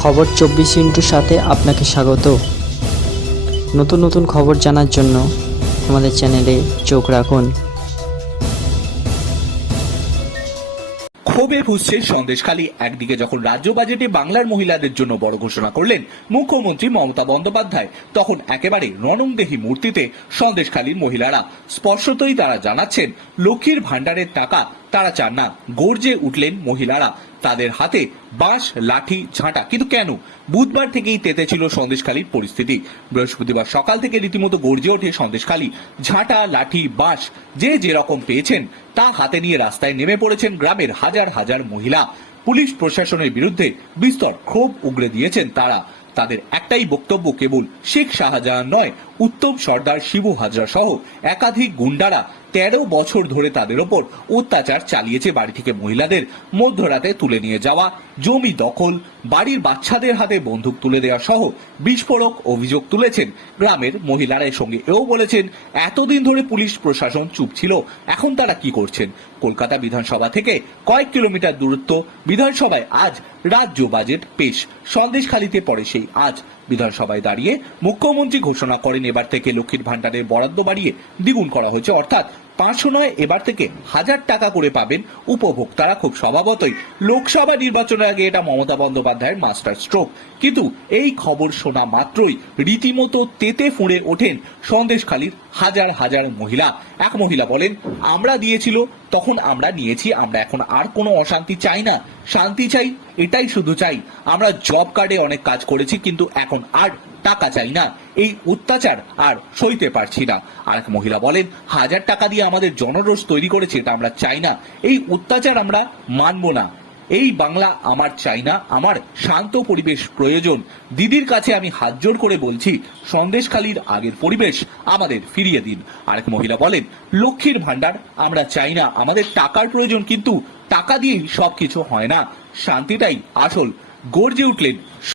খবর চব্বিশ ইন্টুর সাথে আপনাকে স্বাগত। নতুন নতুন খবর জানার জন্য আমাদের চ্যানেলে চোখ রাখুন। ক্ষোভে ফুসছে সন্দেশখালী। একদিকে যখন রাজ্য বাজেটে বাংলার মহিলাদের জন্য বড় ঘোষণা করলেন মুখ্যমন্ত্রী মমতা বন্দ্যোপাধ্যায়, তখন একেবারে রণংদেহী মূর্তিতে সন্দেশখালীর মহিলারা স্পষ্টতই তারা জানাচ্ছেন, লক্ষ্মীর ভাণ্ডারের টাকা তারা চান না। গর্জে উঠলেন মহিলারা। তাদের হাতে বাঁশ, লাঠি, ঝাঁটা। কিন্তু কেন? বুধবার থেকেই তেতে ছিল সন্দেশখালীর পরিস্থিতি। বৃহস্পতিবার সকাল থেকে রীতিমতো গর্জে ওঠে সন্দেশখালী। ঝাঁটা, লাঠি, বাঁশ যে যেরকম পেয়েছেন, তা হাতে নিয়ে রাস্তায় নেমে পড়েছেন গ্রামের হাজার হাজার মহিলা। পুলিশ প্রশাসনের বিরুদ্ধে বিস্তর ক্ষোভ উগড়ে দিয়েছেন তারা। তাদের একটাই বক্তব্য কেবল, শেখ শাহজাহান নয়, উত্তম সর্দার শিবু হাজরা সহ একাধিক গুন্ডারা তেরো বছর ধরে তাদের ওপর অত্যাচার চালিয়েছে বাড়ি থেকে মহিলাদের মধ্যরাতে তুলে নিয়ে যাওয়া, জমি দখল, বাড়ির বাচ্চাদের হাতে বন্দুক তুলে দেওয়া সহ বিস্ফোরক অভিযোগ তুলেছেন গ্রামের মহিলারা। এর সঙ্গে এও বলেছেন, এতদিন ধরে পুলিশ প্রশাসন চুপ ছিল, এখন তারা কি করছেন? কলকাতা বিধানসভা থেকে কয়েক কিলোমিটার দূরত্ব, বিধানসভায় আজ রাজ্য বাজেট পেশ। সন্দেশখালিতে পড়ে সেই আজ। বিধানসভায় দাঁড়িয়ে মুখ্যমন্ত্রী ঘোষণা করেন, এবার থেকে লক্ষ্মীর ভাণ্ডারের বরাদ্দ বাড়িয়ে দ্বিগুণ করা হয়েছে। অর্থাৎ পাঁচশো নয়, এবার থেকে হাজার টাকা করে পাবেন উপভোক্তারা খুব স্বভাবতই। লোকসভা নির্বাচনের আগে এটা মমতা বন্দ্যোপাধ্যায়ের মাস্টার স্ট্রোক। কিন্তু এই খবর শোনা মাত্রই রীতিমতো তেতে ফুঁড়ে ওঠেন সন্দেশখালীর হাজার হাজার মহিলা। এক মহিলা বলেন, আমরা দিয়েছিল, তখন আমরা নিয়েছি, আমরা এখন আর কোনো অশান্তি চাই না। শান্তি চাই, এটাই শুধু চাই। আমরা জব কার্ডে অনেক কাজ করেছি, কিন্তু এখন আর টাকা চাই না। এই অত্যাচার আর সইতে পারছি না। আর এক মহিলা বলেন, হাজার টাকা দিয়ে আমাদের জনরোষ তৈরি করেছে এটা আমরা চাই না। এই অত্যাচার আমরা মানব না। এই বাংলা আমার চাই না, আমার শান্ত পরিবেশ প্রয়োজন। দিদির কাছে আমি হাত জোর করে বলছি, সন্দেশখালির আগের পরিবেশ আমাদের ফিরিয়ে দিন। আরেক মহিলা বলেন, লক্ষ্মীর ভাণ্ডার আমরা চাই না, আমাদের টাকার প্রয়োজন কিন্তু টাকা দিয়েই সবকিছু হয় না। শান্তিটাই আসল। গর্জে উঠলেন